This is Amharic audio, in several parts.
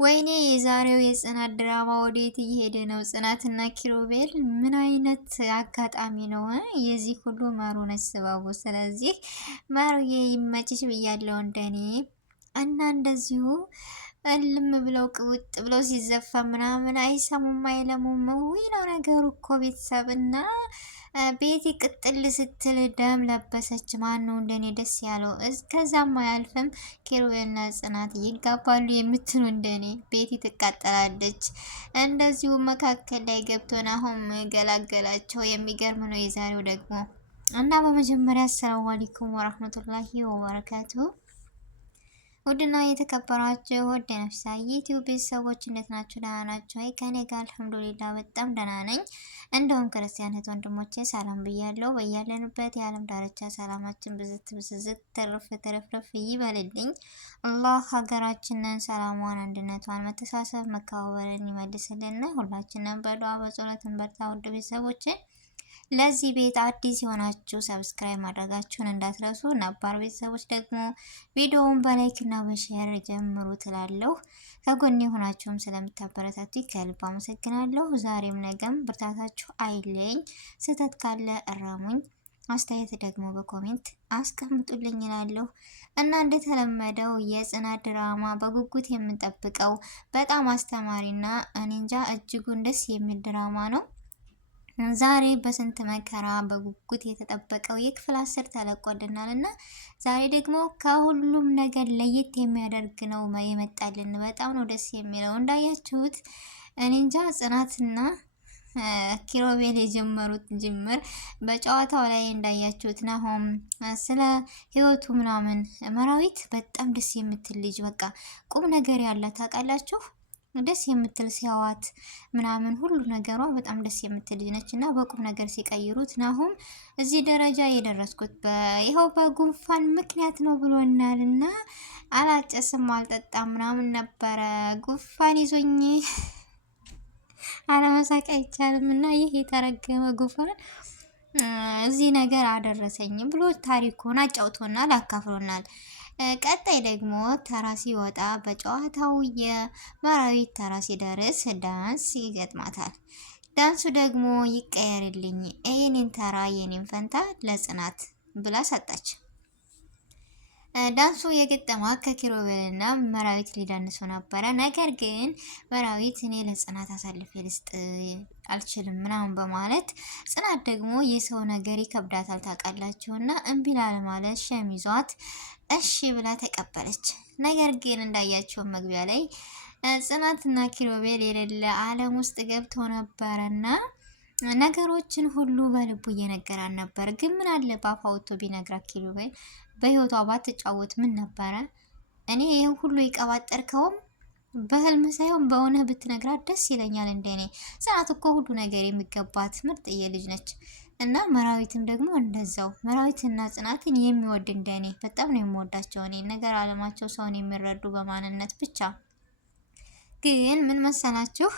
ወይኔ የዛሬው የጽናት ድራማ ወዴት እየሄደ ነው? ጽናትና ኪሩቤል ምን አይነት አጋጣሚ ነው? የዚህ ሁሉ ማሩ ነች ስባቡ። ስለዚህ ማሩዬ ይመችሽ ብያለሁ እንደኔ እና እንደዚሁ እልም ብለው ቅውጥ ብለው ሲዘፋ ምናምን አይሰሙም አይለሙም። ወይ ነው ነገሩ እኮ ቤተሰብና ቤቲ ቅጥል ስትል ደም ለበሰች። ማን ነው እንደኔ ደስ ያለው? እስከዛም አያልፍም ኪሩቤልና ጽናት ይጋባሉ የምትሉ እንደኔ ቤቲ ትቃጠላለች። እንደዚሁ መካከል ላይ ገብቶን አሁን ገላገላቸው። የሚገርም ነው የዛሬው ደግሞ እና በመጀመሪያ አሰላሙ አለይኩም ወራህመቱላሂ ወበረካቱ። ውድና የተከበራችሁ ወደ ነፍሳ ዩቲዩብ ቤተሰቦች እንዴት ናችሁ? ደህና ናችሁ? አይ ከኔ ጋር አልሐምዱሊላህ በጣም ደህና ነኝ። እንደውም ክርስቲያን እህት ወንድሞቼ ሰላም ብያለሁ። በያለንበት የዓለም ዳርቻ ሰላማችን ብዝት ብዝት ተረፍረፍ ይበልልኝ። አላህ ሀገራችንን ሰላሟን፣ አንድነቷን፣ መተሳሰብ መከባበርን ይመልስልን። ሁላችንም በዱዓ በጸሎት እንበርታ። ውድ ቤተሰቦቼ ለዚህ ቤት አዲስ የሆናችሁ ሰብስክራይብ ማድረጋችሁን እንዳትረሱ፣ ነባር ቤተሰቦች ደግሞ ቪዲዮውን በላይክ እና በሼር ጀምሩ ትላለሁ። ከጎን የሆናችሁም ስለምታበረታቱ ከልብ አመሰግናለሁ። ዛሬም ነገም ብርታታችሁ አይለኝ። ስህተት ካለ እረሙኝ፣ አስተያየት ደግሞ በኮሜንት አስቀምጡልኝ እላለሁ እና እንደተለመደው የጽናት ድራማ በጉጉት የምንጠብቀው በጣም አስተማሪና እኔ እንጃ እጅጉን ደስ የሚል ድራማ ነው። ዛሬ በስንት መከራ በጉጉት የተጠበቀው የክፍል 10 ተለቆልናል እና ዛሬ ደግሞ ከሁሉም ነገር ለየት የሚያደርግ ነው የመጣልን። በጣም ነው ደስ የሚለው። እንዳያችሁት እኔ እንጃ ጽናትና ኪሩቤል የጀመሩት ጅምር በጨዋታው ላይ እንዳያችሁት ናሆም ስለ ህይወቱ ምናምን መራዊት በጣም ደስ የምትል ልጅ በቃ ቁም ነገር ያላት ታውቃላችሁ። ደስ የምትል ሲያዋት ምናምን ሁሉ ነገሯ በጣም ደስ የምትል ልጅ ነች እና በቁም ነገር ሲቀይሩት ናሆም እዚህ ደረጃ የደረስኩት ይኸው በጉንፋን ምክንያት ነው ብሎናል እና አላጨስም አልጠጣም ምናምን ነበረ። ጉንፋን ይዞኝ አለመሳቅ አይቻልም እና ይህ የተረገመ ጉንፋን እዚህ ነገር አደረሰኝ ብሎ ታሪኩን አጫውቶናል፣ አካፍሎናል። ቀጣይ ደግሞ ተራ ሲወጣ በጨዋታው የመራዊት ተራ ሲደርስ ዳንስ ይገጥማታል። ዳንሱ ደግሞ ይቀየርልኝ የኔን ተራ የኔን ፈንታ ለጽናት ብላ ሰጣች። ዳንሱ የገጠማት ከኪሩቤልና መራዊት ሊዳንሱ ነበረ። ነገር ግን መራዊት እኔ ለጽናት አሳልፌ ልስጥ አልችልም ምናምን በማለት ጽናት ደግሞ የሰው ነገር ይከብዳታል ታውቃላችሁና እምቢ ላለማለት ሸሚዟት እሺ ብላ ተቀበለች። ነገር ግን እንዳያቸው መግቢያ ላይ ጽናትና ኪሩቤል የሌለ ዓለም ውስጥ ገብተው ነበረና ነገሮችን ሁሉ በልቡ እየነገራን ነበር። ግን ምን አለ ባፋ ወጥቶ ቢነግራት ኪሩቤል በህይወቷ ባትጫወት ምን ነበረ? እኔ ይሄን ሁሉ ይቀባጠርከውም በህልም ሳይሆን በእውነ ብትነግራት ደስ ይለኛል። እንደኔ ጽናት እኮ ሁሉ ነገር የሚገባት ምርጥዬ ልጅ ነች እና መራዊትም ደግሞ እንደዛው። መራዊትና ጽናትን የሚወድ እንደኔ በጣም ነው የሚወዳቸው። እኔ ነገር አለማቸው ሰውን የሚረዱ በማንነት ብቻ። ግን ምን መሰላችሁ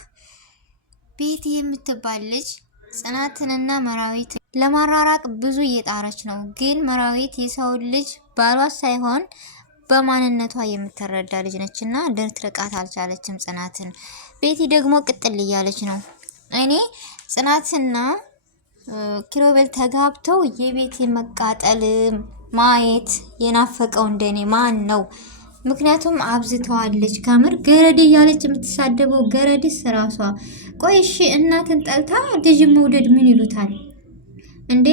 ቤቲ የምትባል ልጅ ጽናትንና መራዊት ለማራራቅ ብዙ እየጣረች ነው። ግን መራዊት የሰውን ልጅ ባሏ ሳይሆን በማንነቷ የምትረዳ ልጅ ነች እና ልትርቃት አልቻለችም ጽናትን። ቤቲ ደግሞ ቅጥል እያለች ነው። እኔ ጽናትና ኪሩቤል ተጋብተው የቤቲ መቃጠል ማየት የናፈቀው እንደኔ ማን ነው? ምክንያቱም አብዝተዋለች። ከምር ገረድ እያለች የምትሳደበው ገረድስ ራሷ። ቆይ እሺ እናትን ጠልታ ልጅ መውደድ ምን ይሉታል እንዴ?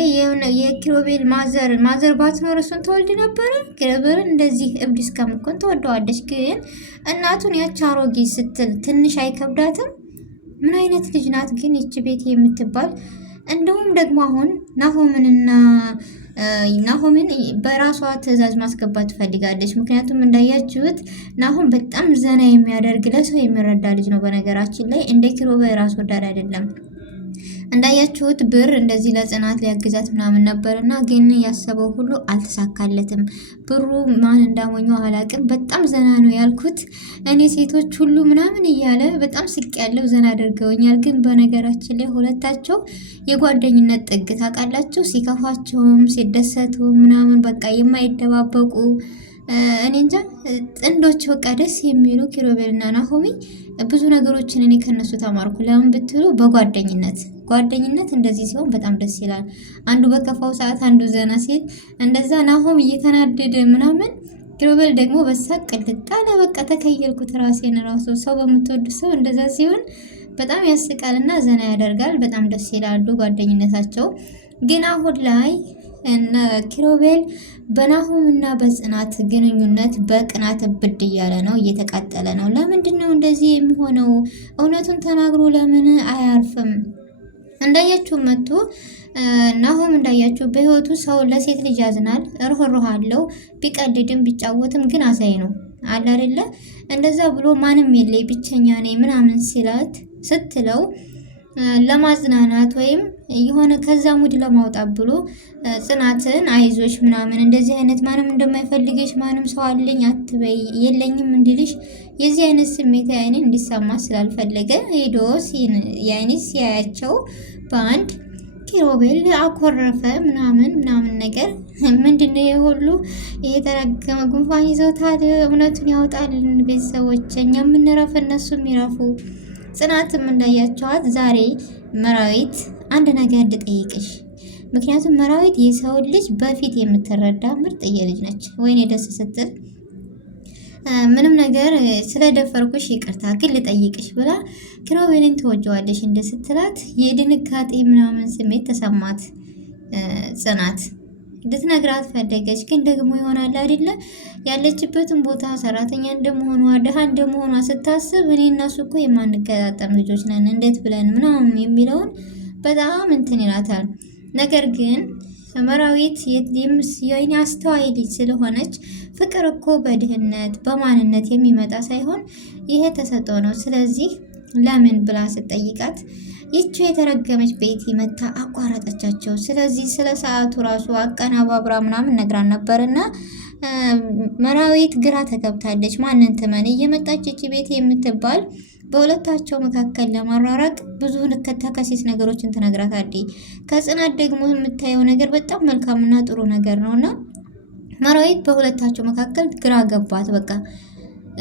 የኪሩቤል ማዘር ባትኖር እሱን ተወልድ ነበረ። ኪሩቤል እንደዚህ እብድ እስከምኮን ተወደዋለች። ግን እናቱን ያች አሮጌ ስትል ትንሽ አይከብዳትም? ምን አይነት ልጅ ናት ግን ይች ቤት የምትባል? እንደውም ደግሞ አሁን ናሆምን በራሷ ትዕዛዝ ማስገባት ትፈልጋለች። ምክንያቱም እንዳያችሁት ናሆም በጣም ዘና የሚያደርግ ለሰው የሚረዳ ልጅ ነው። በነገራችን ላይ እንደ ኪሩቤል ራስ ወዳድ አይደለም። እንዳያችሁት ብር እንደዚህ ለጽናት ሊያግዛት ምናምን ነበርና ግን ያሰበው ሁሉ አልተሳካለትም። ብሩ ማን እንዳሞኘው አላቅም። በጣም ዘና ነው ያልኩት እኔ ሴቶች ሁሉ ምናምን እያለ በጣም ስቅ ያለው ዘና አድርገውኛል። ግን በነገራችን ላይ ሁለታቸው የጓደኝነት ጥግ ታውቃላችሁ። ሲከፋቸውም ሲደሰቱ ምናምን በቃ የማይደባበቁ እኔ እንጃ ጥንዶች በቃ ደስ የሚሉ ኪሮቤል እና ናሆሚ ብዙ ነገሮችን እኔ ከነሱ ተማርኩ። ለምን ብትሉ ጓደኝነት እንደዚህ ሲሆን በጣም ደስ ይላል። አንዱ በከፋው ሰዓት አንዱ ዘና ሲል እንደዛ ናሆም እየተናደደ ምናምን ኪሮቤል ደግሞ በሳቅ ቅልጥ አለ። በቃ ተከየልኩት ራሴን ራሱ ሰው በምትወዱ ሰው እንደዛ ሲሆን በጣም ያስቃል እና ዘና ያደርጋል። በጣም ደስ ይላሉ ጓደኝነታቸው። ግን አሁን ላይ እነ ኪሮቤል በናሆም እና በጽናት ግንኙነት በቅናት ብድ እያለ ነው፣ እየተቃጠለ ነው። ለምንድን ነው እንደዚህ የሚሆነው? እውነቱን ተናግሮ ለምን አያርፍም? እንዳያችሁ መጥቶ ናሆም እንዳያችሁ በህይወቱ ሰው ለሴት ልጅ ያዝናል፣ ርህሩህ አለው። ቢቀልድም ቢጫወትም ግን አዛኝ ነው አለ አይደለ? እንደዛ ብሎ ማንም የለኝ ብቸኛ ነኝ ምናምን ስትለው ለማጽናናት ወይም የሆነ ከዛ ሙድ ለማውጣት ብሎ ጽናትን አይዞሽ ምናምን እንደዚህ አይነት ማንም እንደማይፈልገሽ ማንም ሰው አለኝ አትበይ የለኝም እንዲልሽ የዚህ አይነት ስሜት አይንን እንዲሰማ ስላልፈለገ ሄዶ ያይኒስ ሲያያቸው በአንድ ኪሮቤል አኮረፈ ምናምን ነገር። ምንድነው የሁሉ የተረገመ ጉንፋን ይዞታል። እውነቱን ያወጣልን ቤተሰቦች፣ እኛ የምንረፍ እነሱ የሚረፉ። ጽናትም እንዳያቸዋት ዛሬ መራዊት አንድ ነገር ልጠይቅሽ፣ ምክንያቱም መራዊት የሰውን ልጅ በፊት የምትረዳ ምርጥዬ ልጅ ነች። ወይኔ ደስ ስትል ምንም ነገር ስለደፈርኩሽ ይቅርታ ግን ልጠይቅሽ ብላ ኪሮቤልን ትወጀዋለሽ እንደ ስትላት የድንጋጤ ምናምን ስሜት ተሰማት። ጽናት ልትነግራት ፈለገች፣ ግን ደግሞ ይሆናል አይደለ ያለችበትን ቦታ ሰራተኛ እንደመሆኗ ድሃ እንደመሆኗ ስታስብ እኔ እና እሱ እኮ የማንገጣጠም ልጆች ነን እንዴት ብለን ምናምን የሚለውን በጣም እንትን ይላታል። ነገር ግን መራዊት የኔ አስተዋይ ልጅ ስለሆነች ፍቅር እኮ በድህነት በማንነት የሚመጣ ሳይሆን ይሄ ተሰጥኦ ነው። ስለዚህ ለምን ብላ ስትጠይቃት ይቺ የተረገመች ቤቲ መታ አቋረጠቻቸው። ስለዚህ ስለ ሰዓቱ ራሱ አቀናባብራ ምናምን ነግራን ነበርና መራዊት ግራ ተገብታለች። ማንን ትመን? እየመጣች እቺ ቤቲ የምትባል በሁለታቸው መካከል ለማራራቅ ብዙ ተከሲስ ነገሮችን ትነግራታለች። ከጽናት ደግሞ የምታየው ነገር በጣም መልካምና ጥሩ ነገር ነውና መራዊት በሁለታቸው መካከል ግራ ገባት። በቃ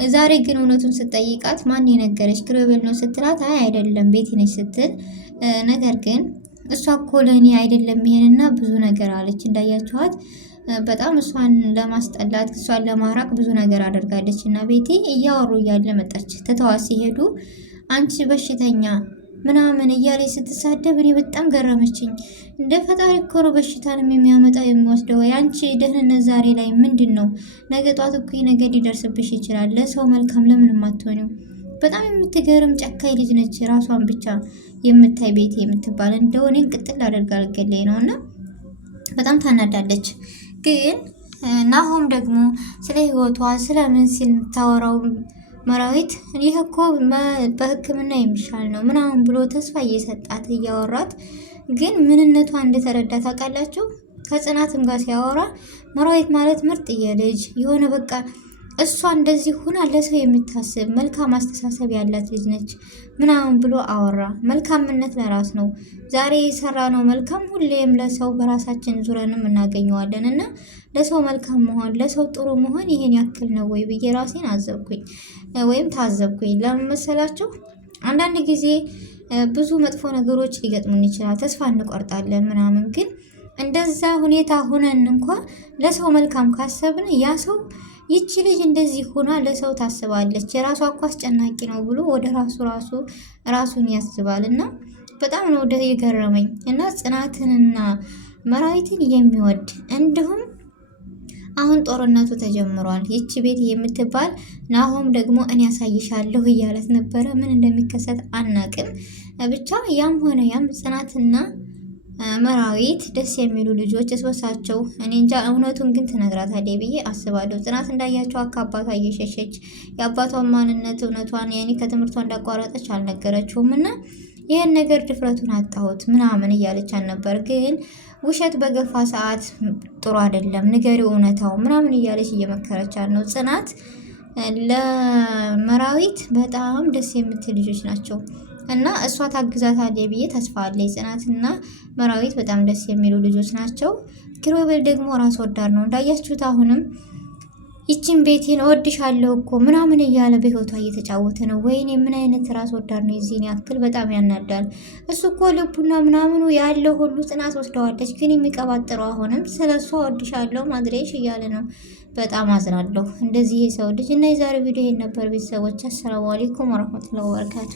ዛሬ ግን እውነቱን ስትጠይቃት ማን የነገረች ኪሮቤል ነው ስትላት አይ አይደለም ቤቲ ነች ስትል፣ ነገር ግን እሷ እኮ ለእኔ አይደለም ይሄንና ብዙ ነገር አለች። እንዳያችኋት በጣም እሷን ለማስጠላት እሷን ለማራቅ ብዙ ነገር አደርጋለች። እና ቤቲ እያወሩ እያለ መጣች። ትተዋት ሲሄዱ አንቺ በሽተኛ ምናምን እያለች ስትሳደብ እኔ በጣም ገረመችኝ። እንደ ፈጣሪ እኮ ነው በሽታንም የሚያመጣ የሚወስደው። የአንቺ ደህንነት ዛሬ ላይ ምንድን ነው? ነገ ጧት እኮ ነገር ሊደርስብሽ ይችላል። ለሰው መልካም ለምንም አትሆኒው። በጣም የምትገርም ጨካኝ ልጅ ነች። ራሷን ብቻ የምታይ ቤት የምትባል እንደሆነ ቅጥል አደርጋ አልገለኝ ነው። እና በጣም ታናዳለች። ግን ናሆም ደግሞ ስለ ህይወቷ ስለምን ሲል ታወራው መራዊት ይህ እኮ በሕክምና የሚሻል ነው ምናምን ብሎ ተስፋ እየሰጣት እያወራት፣ ግን ምንነቷ እንደተረዳ ታውቃላችሁ። ከጽናትም ጋር ሲያወራ መራዊት ማለት ምርጥዬ ልጅ የሆነ በቃ እሷ እንደዚህ ሆና ለሰው የምታስብ መልካም አስተሳሰብ ያላት ልጅ ነች ምናምን ብሎ አወራ። መልካምነት ለራስ ነው። ዛሬ የሰራ ነው መልካም ሁሌም ለሰው በራሳችን ዙረንም እናገኘዋለን። እና ለሰው መልካም መሆን ለሰው ጥሩ መሆን ይሄን ያክል ነው ወይ ብዬ ራሴን አዘብኩኝ ወይም ታዘብኩኝ። ለምን መሰላችሁ? አንዳንድ ጊዜ ብዙ መጥፎ ነገሮች ሊገጥሙን ይችላል፣ ተስፋ እንቆርጣለን ምናምን። ግን እንደዛ ሁኔታ ሆነን እንኳ ለሰው መልካም ካሰብን ያ ሰው ይቺ ልጅ እንደዚህ ሆና ለሰው ታስባለች፣ የራሷ እኮ አስጨናቂ ነው ብሎ ወደ ራሱን ያስባል። እና በጣም ነው ወደ የገረመኝ። እና ጽናትንና መራዊትን የሚወድ እንዲሁም አሁን ጦርነቱ ተጀምሯል። ይቺ ቤት የምትባል ናሆም ደግሞ እኔ ያሳይሻለሁ እያለት ነበረ። ምን እንደሚከሰት አናቅም። ብቻ ያም ሆነ ያም ጽናትና መራዊት ደስ የሚሉ ልጆች እስበሳቸው። እኔ እንጃ እውነቱን ግን ትነግራታለች ብዬ አስባለሁ። ጽናት እንዳያቸው አካባቷ እየሸሸች የአባቷን ማንነት እውነቷን ያኔ ከትምህርቷ እንዳቋረጠች አልነገረችውም። እና ይህን ነገር ድፍረቱን አጣሁት ምናምን እያለቻን ነበር። ግን ውሸት በገፋ ሰዓት ጥሩ አይደለም፣ ንገሪው እውነታው ምናምን እያለች እየመከረቻት ነው። ጽናት ለመራዊት በጣም ደስ የምትል ልጆች ናቸው። እና እሷ ታግዛታለች ብዬ ተስፋ አለኝ። ጽናትና መራዊት በጣም ደስ የሚሉ ልጆች ናቸው። ኪሮቤል ደግሞ ራስ ወዳድ ነው እንዳያችሁት። አሁንም ይችን ቤቴን እወድሻለሁ እኮ ምናምን እያለ በህይወቷ እየተጫወተ ነው። ወይኔ ምን አይነት ራስ ወዳድ ነው! የዚህን ያክል በጣም ያናዳል። እሱ እኮ ልቡና ምናምኑ ያለው ሁሉ ጽናት ወስደዋለች። ግን የሚቀባጥረው አሁንም ስለ እሷ እወድሻለሁ ማድሬሽ እያለ ነው። በጣም አዝናለሁ እንደዚህ የሰው ልጅ እና የዛሬ ቪዲዮ ይሄን ነበር ቤተሰቦች። አሰላሙ አለይኩም ወረህመቱላሂ ወበረካቱ።